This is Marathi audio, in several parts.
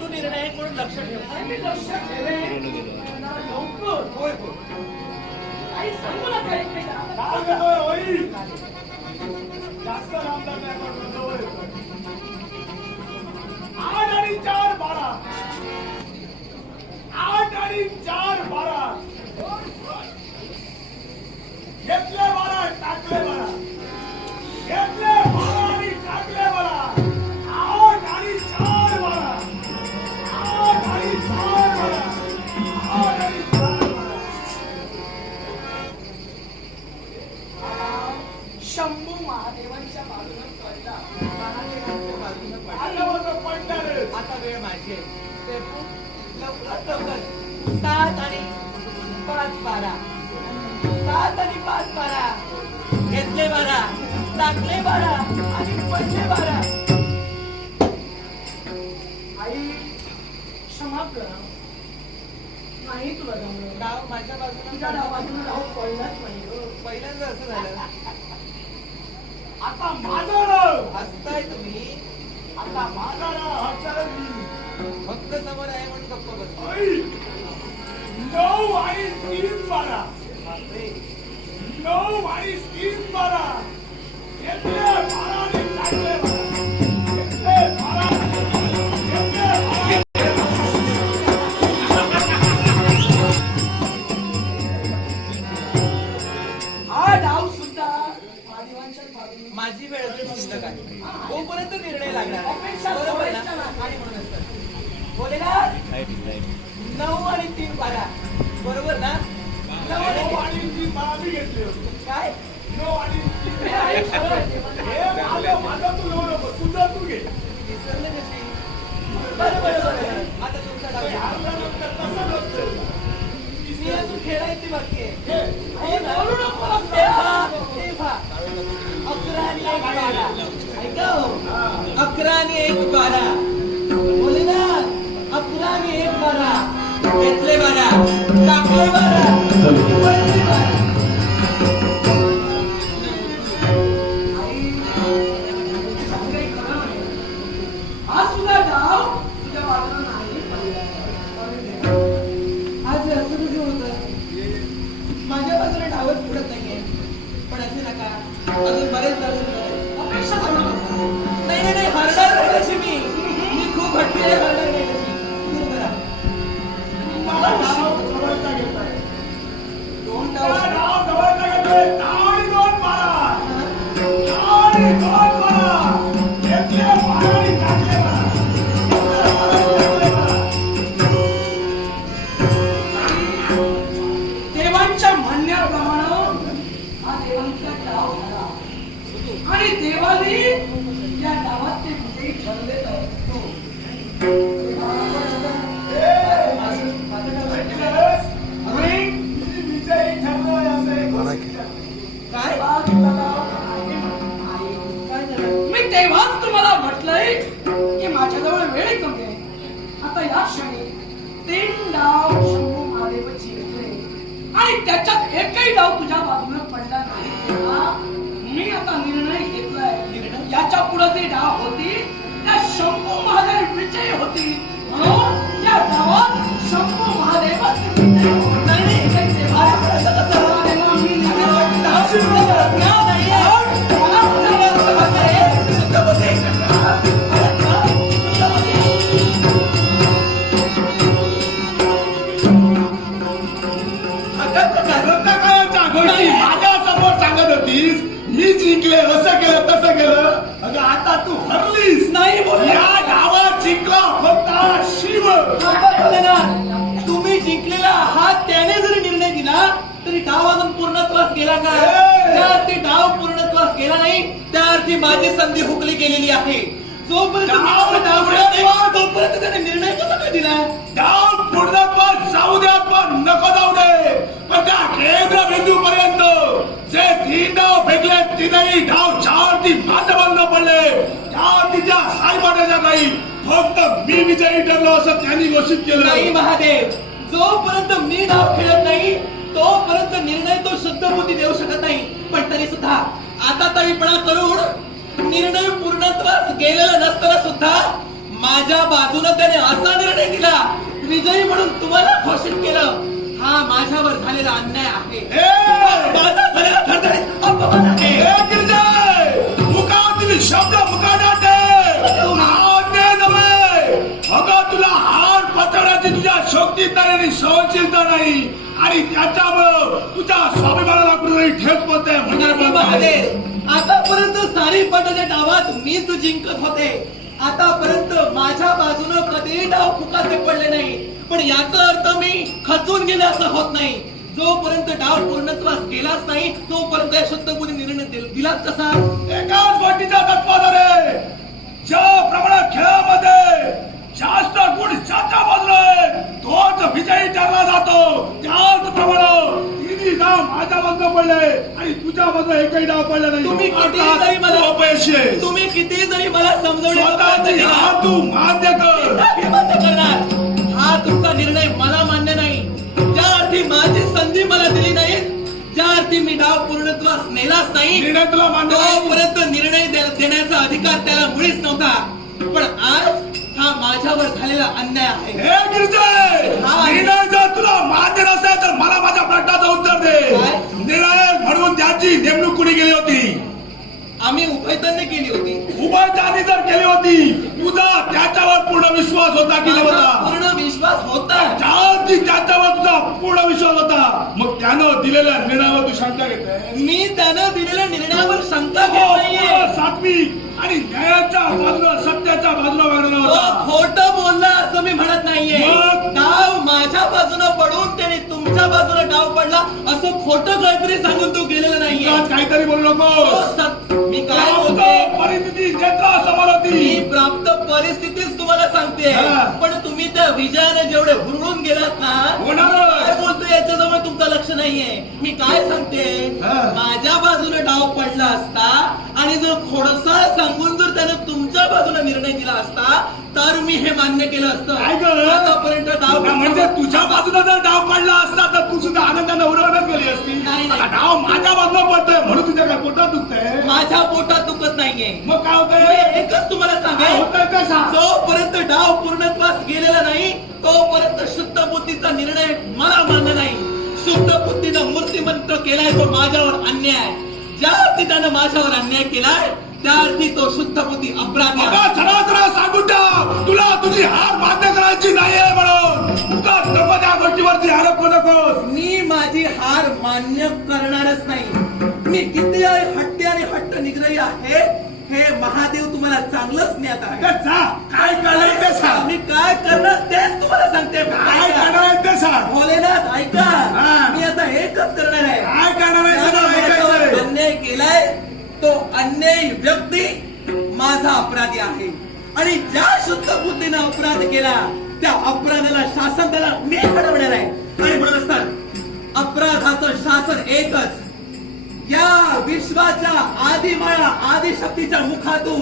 तू निर्णय म्हणून लक्ष ठेव लक्ष. जरा लवकर. होय होय काही सांगू नका एकमेकाला. आठ आणि चार बारा आठ सात आणि पाच बारा. सात आणि पाच बारा. घेतले बारा. टाकले बारा. आणि पडले बारा. आई क्षमा कर. नाही तुला जमलं. डाव माझ्या बाजूला तुझ्या डावातून डाव पडलाच नाही गं. पहिल्यांदा असं झालं. आता माझं नाव हसताय तुम्ही. आता माझा मी फक्त समोर आहे म्हणून गप्प बस. नऊ आणि तीन बारा. नऊ आणि तीन बारा. अकरा आणि एक बारा. अकरा आणि एक बारा बोले ना अकरा आणि एक बारा. घेतले बारा. टाकले बारा. क्षणी तीन डाव शंभू महादेव जिंकले. आणि त्याच्यात एकही डाव तुझ्या बाजूने पडला नाही. तेव्हा मी आता निर्णय घेतलाय. याच्यापुढे जे डाव होती त्या शंभू महादेव विजय होती सकाळच्या गोष्टी माझ्यासमोर सांगत होतीस मी जिंकले असं केलं तसं केलं अगं आता तू हरलीस नाही बोलले. या डावात जिंकला फक्त शिव बरोबर ना. तुम्ही जिंकलेला आहात त्याने जरी निर्णय दिला तरी डाव अजून पूर्णत्वास केला का ए! त्याअर्थी डाव पूर्णत्वास केला नाही त्याअर्थी माझी संधी हुकली गेलेली आहे जोपर्यंत डाव मी मिळत नाही, तोपर्यंत त्याने निर्णय कसा काय दिला? डाव पूर्णत्वात जाऊ द्या पण नको जाऊ दे. पण त्या केंद्र बिंदू पर्यंत जे तीन डाव फेकले तीनही डाव चार ती बांध बंद पडले. त्या तिच्या साईबाटाच्या नाही फक्त मी विजयी ठरलो असं त्यांनी घोषित नाही केलं महादेव. जोपर्यंत मी डाव खेळत नाही तोपर्यंत निर्णय तो शुद्ध बुद्धी देऊ शकत नाही. पण तरी सुद्धा आता तळीपणा करून निर्णय पूर्णत्वास गेलेला नसताना सुद्धा माझ्या बाजूने त्याने असा निर्णय दिला विजयी म्हणून तुम्हाला घोषित केलं हा माझ्यावर झालेला अन्याय आहे ए! माझा झालेला थरथरीत अपमान आहे ए, गिरजाई! मुखातील शब्द आहे. आज्ञा नव्हे. अगं तुला हार पचवण्याची तुझ्या शक्तीत आणि सहनशीलता नाही आणि त्याच्यामुळं तुझ्या स्वाभिमानाला कुठेतरी ठेच पडते महादेव आतापर्यंत सारी पटाच्या डावात मीच जिंकत होते. आतापर्यंत माझ्या बाजूनं कधीही डाव फुकाचे पडले नाही. पण याचा अर्थ मी खचून गेले असं होत नाही. जोपर्यंत डाव पूर्णत्वास केलाच नाही तोपर्यंत शुद्ध कोणी निर्णय दिला दिलाच कसा एकाच गोष्टीचा तत्वाधारे ज्या प्रमाणात खेळामध्ये जास्त गुण ज्याच्या बाजूला तोच विजयी ठरला जातो. त्याच प्रमाणात तिन्ही डाव माझ्या बाजूला पडले आणि तुझ्या बाजूला एकही डाव पडला नाही. तुम्ही किती जरी मला अपयशी आहेस. तुम्ही किती जरी मला समजवण्याचा प्रयत्न स्वतःची केला, हार तू मान्य कर. मी बंद करणार. हा तुमचा निर्णय मला मान्य नाही. ज्या अर्थी माझी संधी मला दिली नाही ज्या अर्थी मी डाव पूर्णत्वास नेलाच नाही निर्णय तुला मान्य नाही. तोपर्यंत निर्णय दे- देण्याचा अधिकार त्याला मुळीच नव्हता. पण आज हा माझ्यावर झालेला अन्याय आहे. हे गिरजे हा. निर्णय जर तुला मान्य नसेल तर मला माझ्या प्रश्नाचं उत्तर दे काय? निर्णायक म्हणून त्याची नेमणूक कुणी केली होती आम्ही उभयतांनी केली होती. उभय जाती जर केली होती तुझा त्याच्यावर पूर्ण विश्वास होता की माझा नव्हता पूर्ण विश्वास होता. ज्यावरती त्याच्यावर तुझा पूर्ण विश्वास होता मग त्यानं दिलेल्या निर्णयावर तू शंका घेते मी त्यानं दिलेल्या निर्णयावर शंका घेत नाहीये. सात्विक आणि न्यायाच्या बाजूला सत्याच्या बाजूला तो होता. खोट बोलला असं मी म्हणत नाहीये. मग? डाव माझ्या बाजूने पडून त्याने तुमच्या बाजूने डाव पडला असं खोटं काहीतरी सांगून तो गेलेला नाहीये. आज काहीतरी बोलू तो सत- मी काय बोलते? परिस्थिती नेत्रासमोर मी होती प्राप्त परिस्थितीच तुम्हाला सांगते. हा. पण तुम्ही त्या विजयाने जेवढे हुरळून गेलात ना होणारच. याच्याजवळ तुमचं लक्ष नाहीये. मी काय सांगते. माझ्या बाजूने डाव पडला असता आणि जर थोडसा सांगून जर त्यानं तुमच्या बाजूने निर्णय दिला असता तर मी हे मान्य केलं असतं? आतापर्यंत डाव म्हणजे तुझ्या बाजूला जर डाव पडला असता तर तू सुद्धा आनंदाने उडवण्यात गेली असती. डाव माझ्या बाजूला पडतोय म्हणून तुझ्या काय पोटात दुखतंय? माझ्या पोटात दुखत नाहीये. मग काय होतंय? एकच तुम्हाला काय सांगेन होतंय ते सांग? जोपर्यंत डाव पूर्णत्वास गेलेला नाही तोपर्यंत शुद्ध बुद्धीचा निर्णय मला मान्य नाही. शुद्ध बुद्धीनं मूर्तिमंत केलाय तो माझ्यावर अन्याय. ज्या अर्थी त्यानं माझ्यावर अन्याय केलाय त्या अर्थी तो शुद्ध बुद्धी अपराधी सांगून तुला तुझी हार मान्य करायची नाहीये म्हणून. नको त्या गोष्टीवरती आरोप नकोस. मी माझी हार मान्य करणारच नाही. मी किती हट्टी आणि हट्ट निग्रही आहे हे महादेव तुम्हाला चांगलंच ज्ञात आहे. जा. काय करणार ते सांग. मी काय करणार तेच तुम्हाला सांगते. काय करणार? ते सांग. भोलेनाथ ऐका. हा. मी आता एकच करणार आहे. काय करणार आहे अन्याय केलाय तो अन्यायी व्यक्ती माझा अपराधी आहे. आणि ज्या शुद्ध बुद्धीनं अपराध केला त्या अपराधाला शासन त्याला मी घडवणार आहे. आणि म्हणून असतात अपराधाचं शासन एकच. या विश्वाच्या आदिमाया आदिशक्तीच्या मुखातून.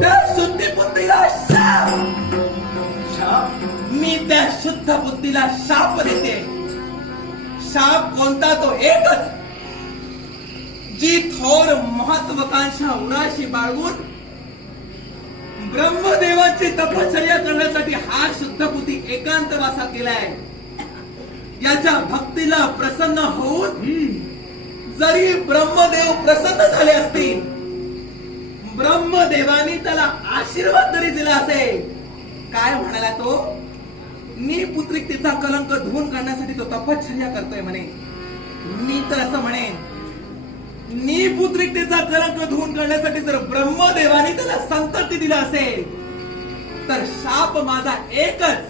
त्या शुद्ध बुद्धीला शाप. मी त्या शुद्ध बुद्धीला शाप देते शाप कोणता तो एकच जी थोर महत्वाकांक्षा उराशी बाळगून ब्रह्मदेवाची तपश्चर्या करण्यासाठी हा शुद्ध बुद्धी एकांतवासात गेलाय याच्या भक्तीला प्रसन्न होऊन. जरी ब्रह्मदेव प्रसन्न झाले असतील ब्रह्मदेवानी त्याला आशीर्वाद जरी दिला असेल काय म्हणाला तो? मी पुत्रिकतेचा कलंक धुवून काढण्यासाठी तो तपश्चर्या करतोय म्हणे. मी तर असं म्हणेन मी पुत्रिकतेचा कलंक धुवून काढण्यासाठी जर ब्रह्मदेवाने त्याला संतती दिला असेल तर शाप माझा एकच.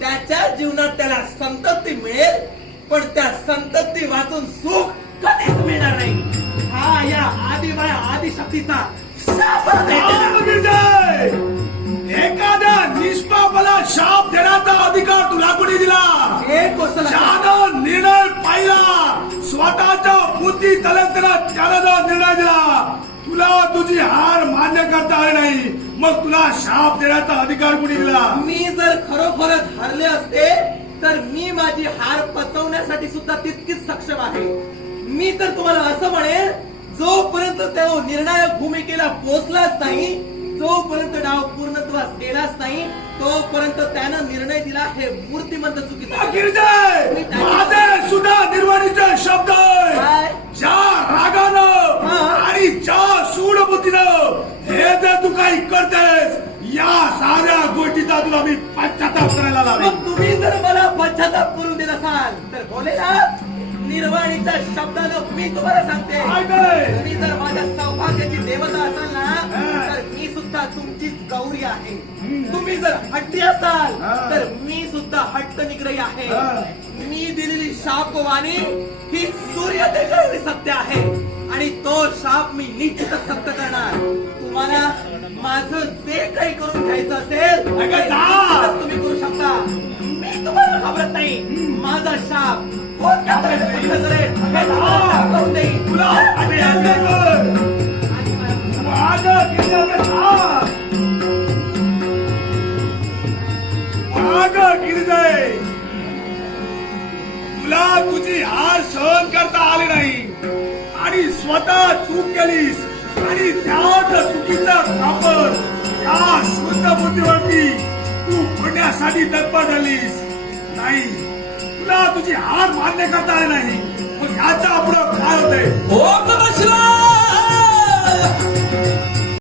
त्याच्या जीवनात त्याला संतती मिळेल पण त्या संतती वाचून सुख कधीच मिळणार नाही. हा या आदिमाया आदिशक्तीचा एखाद्या निष्पापाला शाप देण्याचा अधिकार तुला कोणी दिला. ज्यानं निर्णय पाहिला. स्वतःच्या बुद्धी तलंतना त्याला जो निर्णय दिला तुला तुझी हार मान्य करता आली नाही. मग तुला शाप देण्याचा अधिकार कुणी दिला? मी जर खरोखरच हरले असते तर मी माझी हार पचवण्यासाठी सुद्धा तितकीच सक्षम आहे. मी तर तुम्हाला असं म्हणेन जोपर्यंत तो निर्णायक भूमिकेला पोहोचलाच नाही जोपर्यंत डाव पूर्णत्वास गेलाच नाही तोपर्यंत त्यानं निर्णय दिला हे मूर्तिमंत चुकीचं आहे. गिरजय माझे सुद्धा निर्वाणीचे शब्द? ज्या रागानं हा. आणि ज्या सूडबुद्धीनं हे जर तू काही करतेस या साऱ्या गोष्टीचा तुला मी पश्चाताप करायला मग तुम्ही जर मला पश्चाताप करून देत असाल तर बोले ना निर्वाणीच्या शब्दानं मी तुम्हाला सांगते? तुम्ही जर माझ्या सौभाग्याची देवता असाल ना. तर मी सुद्धा तुमचीच गौरी आहे तुम्ही जर हट्टी असाल. तर मी सुद्धा हट्ट निग्रही आहे. मी दिलेली शापवाणी ही सूर्य देशावरील सत्य आहे आणि तो शाप मी निश्चितच सत्य करणार तुम्हाला माझं जे काही करून घ्यायचं असेल का? मी तुम्हाला घाबरत नाही. माझा शाप तुला गिरजय तुला तुझी हार सहन करता आली नाही. आणि स्वतः चूक केलीस. आणि त्याच चुकीचा वापर त्या शुद्ध बुद्धीवरती तू फोडण्यासाठी तत्पर झालीस नाही तुला तुझी हार मान्य करता आली नाही. मग ह्याचं आपलं काय होतंय? हो, ओम